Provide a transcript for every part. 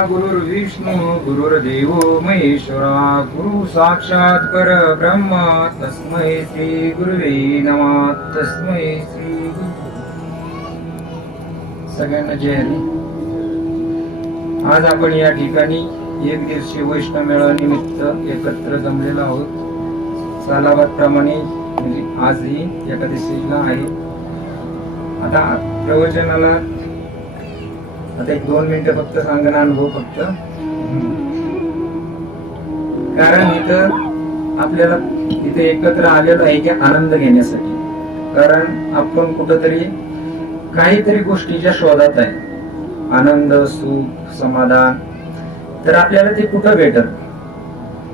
गुरुर्विष्णू गुरुर्देव महेश्वरा गुरु साक्षात परब्रह्म तस्मै श्री गुरुवे नमः तस्मै श्री सगळ्यांना जय हरी आज आपण या ठिकाणी एक दिवशी वैष्णव मेळा निमित्त एकत्र जमलेलो आहोत. सालाबाद प्रमाणे म्हणजे आजही एकादशीला आहे. आता प्रवचनाला आता एक दोन मिनिटं फक्त सांगा ना अनुभव फक्त. कारण इथं आपल्याला इथे एकत्र आलेलो आहे की आनंद घेण्यासाठी. कारण आपण कुठंतरी काहीतरी गोष्टीच्या शोधात आहे. आनंद सुख समाधान. तर आपल्याला ते कुठं भेटत?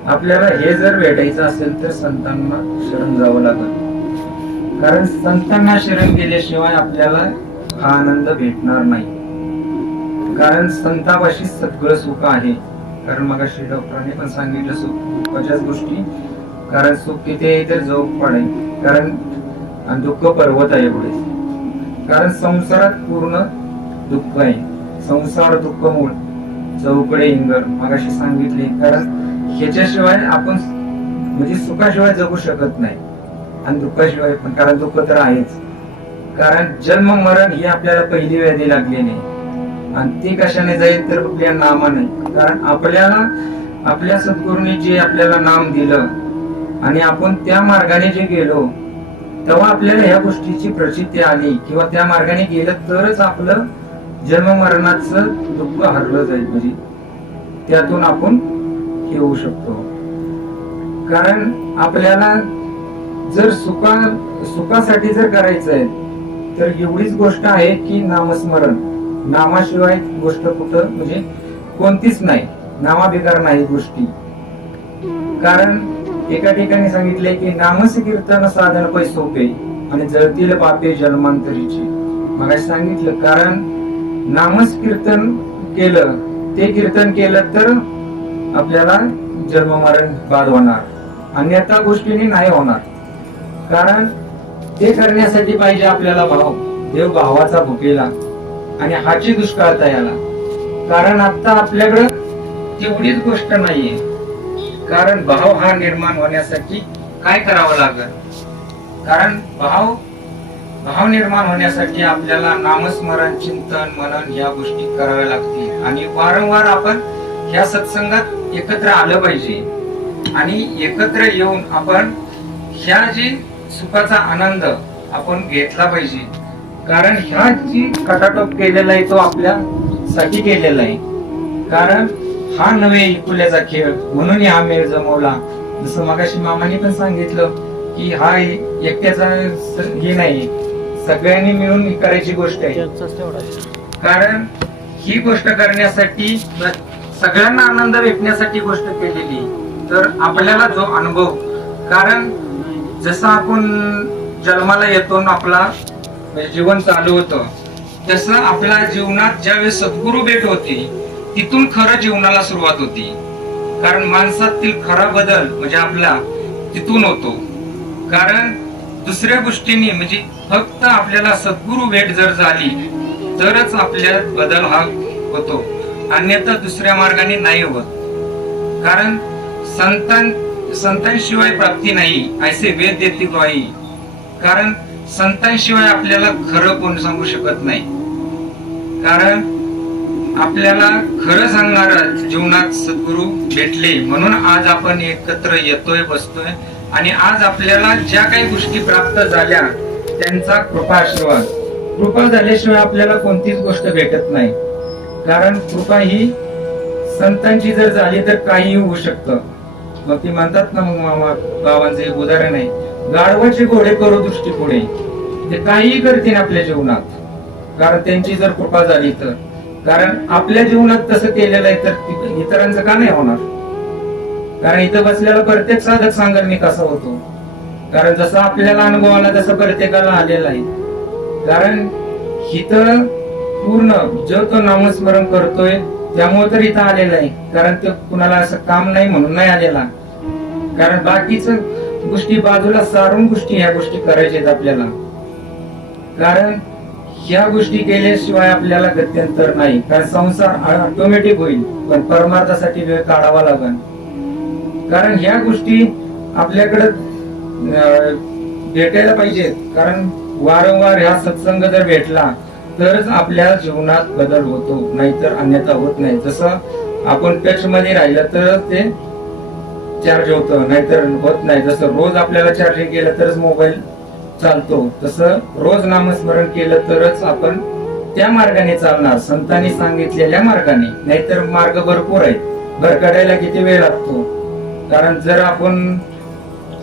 आपल्याला हे जर भेटायचं असेल तर संतांना शरण जावं लागत कारण संतांना शरण गेल्याशिवाय आपल्याला हा आनंद भेटणार नाही. कारण संतापाशी सगळं सुख आहे. कारण मग श्री डॉक्टरांनी पण सांगितलं सुख बऱ्याच गोष्टी. कारण सुख तिथे आहे तर जोग पण आहे. कारण दुःख पर्वत आहे पुढे कारण संसारात पूर्ण दुःख आहे. संसार दुःख मूळ. चौकडे इंगर मगाशी सांगितले. कारण ह्याच्याशिवाय आपण म्हणजे सुखाशिवाय जगू शकत नाही. आणि दुःखाशिवाय पण कारण दुःख तर आहेच. कारण जन्म मरण ही आपल्याला पहिली व्याधी लागली नाही आणि ती कशाने जाईल तर आपल्या नामाने. कारण आपल्याला आपल्या सद्गुरूने जे आपल्याला नाम दिलं आणि आपण त्या मार्गाने जे गेलो तेव्हा आपल्याला ह्या गोष्टीची प्रचिती आली किंवा त्या मार्गाने गेलं तरच आपलं जन्म मरणाच दुःख हरलं जाईल. म्हणजे त्यातून आपण येऊ शकतो. कारण आपल्याला जर सुखा सुखासाठी जर करायचं आहे तर एवढीच गोष्ट आहे की नामस्मरण. नामाशिवाय गोष्ट कुठं म्हणजे कोणतीच नाही. नामाभिकार नाही गोष्टी. कारण एका ठिकाणी सांगितले की नामस कीर्तन साधन पै सोपे आणि जळतील पापे जन्मांतरीची. मग सांगितलं कारण नामस कीर्तन केलं ते कीर्तन केलं तर आपल्याला जन्म मरण बाद होणार. अन्यथा गोष्टीने नाही होणार. कारण ते करण्यासाठी पाहिजे आपल्याला भाव. देव भावाचा भुकेला. आणि हाची दुष्काळता याला. कारण आता आपल्याकडं तेवढीच गोष्ट नाहीये. कारण भाव हा निर्माण होण्यासाठी काय करावं लागत कारण भाव भाव निर्माण होण्यासाठी आपल्याला नामस्मरण चिंतन मनन या गोष्टी कराव्या लागतील. आणि वारंवार आपण ह्या सत्संगात एकत्र आलं पाहिजे. आणि एकत्र येऊन आपण ह्या जी सुखाचा आनंद आपण घेतला पाहिजे कारण ह्या जी कटाटोप केलेला आहे तो आपल्यासाठी केलेला आहे. कारण हा नव्हे इकुल्याचा खेळ म्हणून हा मेळ जमवला. जसं मगाशी मामाने पण सांगितलं की हा एकट्याचा हे नाही सगळ्यांनी मिळून करायची गोष्ट आहे. कारण ही गोष्ट करण्यासाठी सगळ्यांना आनंद भेटण्यासाठी गोष्ट केलेली तर आपल्याला जो अनुभव कारण जसं आपण जन्माला येतो आपला म्हणजे जीवन चालू होतं. तसं आपल्या जीवनात ज्यावेळेस सद्गुरु भेट होती तिथून खरं जीवनाला सुरुवात होती. कारण माणसातील खरा बदल म्हणजे आपला तिथून होतो. कारण दुसऱ्या गोष्टीने म्हणजे फक्त आपल्याला सद्गुरु भेट जर झाली तरच आपल्या बदल हा होतो. अन्यथा दुसऱ्या मार्गाने नाही होत. कारण संतां संतांशिवाय प्राप्ती नाही ऐसे वेद देते ग्वाही. कारण संतांशिवाय आपल्याला खरं कोण सांगू शकत नाही. कारण आपल्याला खरं सांगणार जीवनात सद्गुरू भेटले म्हणून आज आपण एकत्र येतोय बसतोय आणि आज आपल्याला ज्या काही गोष्टी प्राप्त झाल्या त्यांचा कृपा आशीर्वाद. कृपा झाल्याशिवाय आपल्याला कोणतीच गोष्ट भेटत नाही. कारण कृपा ही संतांची जर झाली तर काहीही होऊ शकतं. मग ती म्हणतात ना मग मामा बाबांचं एक उदाहरण आहे. गाढवाचे घोडे करू दृष्टी ते काहीही करतील आपल्या जीवनात. कारण त्यांची जर कृपा झाली तर. कारण आपल्या जीवनात तसं केलेलं आहे तर इतरांचं का नाही होणार? कारण इथं बसलेला प्रत्येक साधक सांगेल मी कसा होतो? कारण जसा आपल्याला अनुभव आला तसं प्रत्येकाला आलेला आहे. कारण इथं पूर्ण जो तो नामस्मरण करतोय त्यामुळे तर इथं आलेला आहे. कारण ते कुणाला असं काम नाही म्हणून नाही आलेला. कारण बाकीच गोष्टी बाजूला सारून गोष्टी ह्या गोष्टी करायच्या आपल्याला. कारण ह्या गोष्टी केल्याशिवाय आपल्याला गत्यंतर नाही. कारण संसार ऑटोमॅटिक होईल पण परमार्थासाठी वेळ काढावा लागेल. कारण ह्या गोष्टी आपल्याकडे भेटायला पाहिजेत. कारण वारंवार ह्या सत्संग जर भेटला तरच आपल्या जीवनात बदल होतो. नाहीतर अन्यथा होत नाही. जसं आपण टच मध्ये राहिलं तर ते चार्ज होतं नाहीतर होत नाही. जसं रोज आपल्याला चार्जिंग केलं तरच मोबाईल चालतो तसं रोज नामस्मरण केलं तरच आपण त्या मार्गाने चालणार. संतांनी सांगितलेल्या मार्गाने. नाहीतर मार्ग भरपूर आहेत. भरकडायला किती वेळ लागतो? कारण जर आपण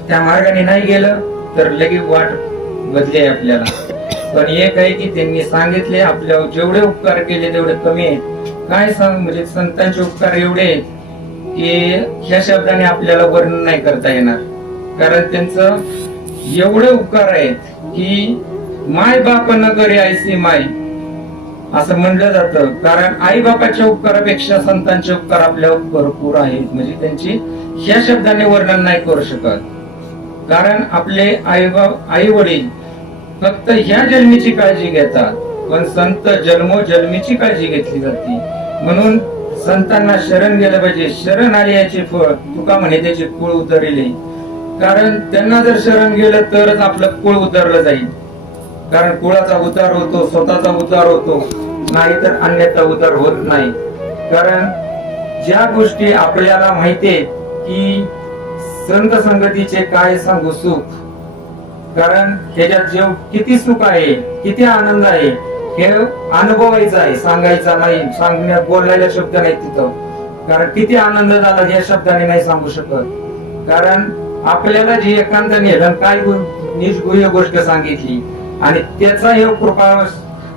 त्या मार्गाने नाही गेलं तर लगेच वाट बदली आहे आपल्याला. पण एक आहे की त्यांनी सांगितले आपल्यावर जेवढे उपकार केले तेवढे कमी आहेत. काय सांग म्हणजे संतांचे उपकार एवढे आहेत. या ह्या शब्दाने आपल्याला वर्णन नाही करता येणार. कारण त्यांचं एवढे उपकार आहेत की माय बाप न करे आयसी माय असं म्हणलं जातं. कारण आई बापाच्या उपकारापेक्षा संतांचे उपकार आपल्यावर भरपूर आहेत. म्हणजे त्यांची ह्या शब्दाने वर्णन नाही करू शकत. कारण आपले आई बाप आई वडील फक्त ह्या जन्मीची काळजी घेतात. पण संत जन्मो जन्मीची काळजी घेतली जाते. म्हणून संतांना शरण गेलं पाहिजे. शरण आले याचे फळ. तुका म्हणे त्याचे कुळ उतरले. कारण त्यांना जर शरण गेलं तरच आपलं कुळ उतरलं जाईल. कारण कुळाचा उतार होतो स्वतःचा उतार होतो. नाही तर अन्यथा उतार होत नाही. कारण ज्या गोष्टी आपल्याला माहितीये की संत संगतीचे काय सांगू सुख? कारण ह्याच्यात जेव किती सुख आहे किती आनंद आहे. हे अनुभवायचं आहे सांगायचा नाही सांगण्यात बोलायला शब्द नाही तिथं. कारण किती आनंद झाला या शब्दाने नाही सांगू शकत. कारण आपल्याला जी एकांत नेलं काय निष्गुह्य गोष्ट सांगितली. आणि त्याचा हे कृपा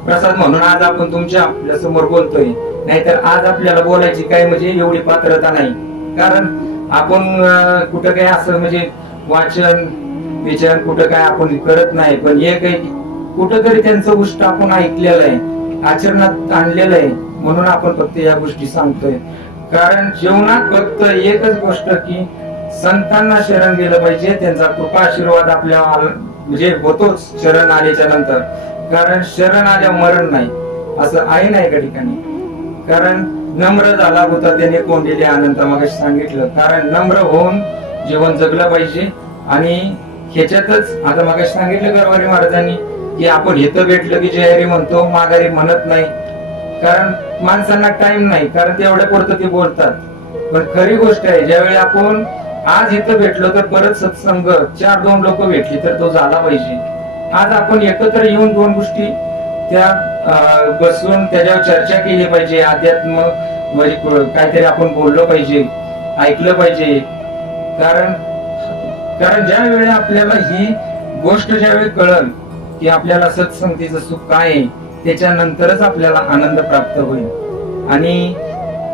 प्रसाद म्हणून आज आपण तुमच्या आपल्यासमोर बोलतोय. नाहीतर आज आपल्याला बोलायची काय म्हणजे एवढी पात्रता नाही. कारण आपण कुठं काय असं म्हणजे वाचन विचार कुठं काय आपण करत नाही. पण हे काही कुठंतरी त्यांचं उष्ट आपण ऐकलेलं आहे आचरणात आणलेलं आहे म्हणून आपण फक्त या गोष्टी सांगतोय. कारण जीवनात फक्त एकच गोष्ट की संतांना शरण गेलं पाहिजे त्यांचा कृपा आशीर्वाद आपल्या म्हणजे होतोच शरण आल्याच्यानंतर. कारण शरण आल्या मरण नाही असं आहे ना एका ठिकाणी? कारण नम्र झाला होता त्याने कोंडलेले आनंद मग सांगितलं. कारण नम्र होऊन जीवन जगलं पाहिजे आणि ह्याच्यातच आता मग सांगितलं गरवारी महाराजांनी की आपण इथं भेटलं की जयहरी म्हणतो माघारी म्हणत नाही. कारण माणसांना टाइम नाही कारण तेवढ्या पुरतं ते बोलतात. पण खरी गोष्ट आहे ज्यावेळी आपण आज इथं भेटलो तर परत सत्संग चार दोन लोक भेटली तर तो झाला पाहिजे. आज आपण एकत्र येऊन दोन गोष्टी त्या अं, बसून त्याच्यावर चर्चा केली पाहिजे अध्यात्म म्हणजे काहीतरी आपण बोललो पाहिजे ऐकलं पाहिजे. कारण कारण ज्या वेळी आपल्याला ही गोष्ट ज्यावेळी कळल की आपल्याला सत्संगतीचं सुख काय आहे त्याच्यानंतरच आपल्याला आनंद प्राप्त होईल. आणि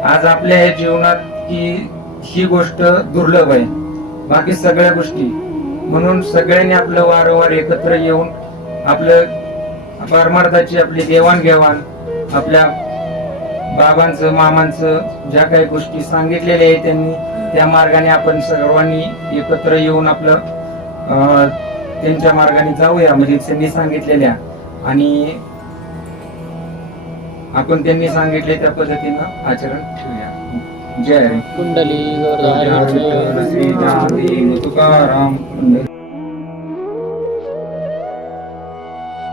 आज आपल्या या जीवनात की ही गोष्ट दुर्लभ आहे. बाकी सगळ्या गोष्टी. म्हणून सगळ्यांनी आपलं वारंवार एकत्र येऊन आपलं परमार्थाची आपली देवाणघेवाण आपल्या बाबांचं मामांचं ज्या काही गोष्टी सांगितलेल्या आहेत त्यांनी त्या मार्गाने आपण सर्वांनी एकत्र येऊन आपलं त्यांच्या मार्गाने जाऊया म्हणजे त्यांनी सांगितलेल्या. आणि आपण त्यांनी सांगितले त्या पद्धतीनं आचरण ठेवूया. जय कुंडली तुकाराम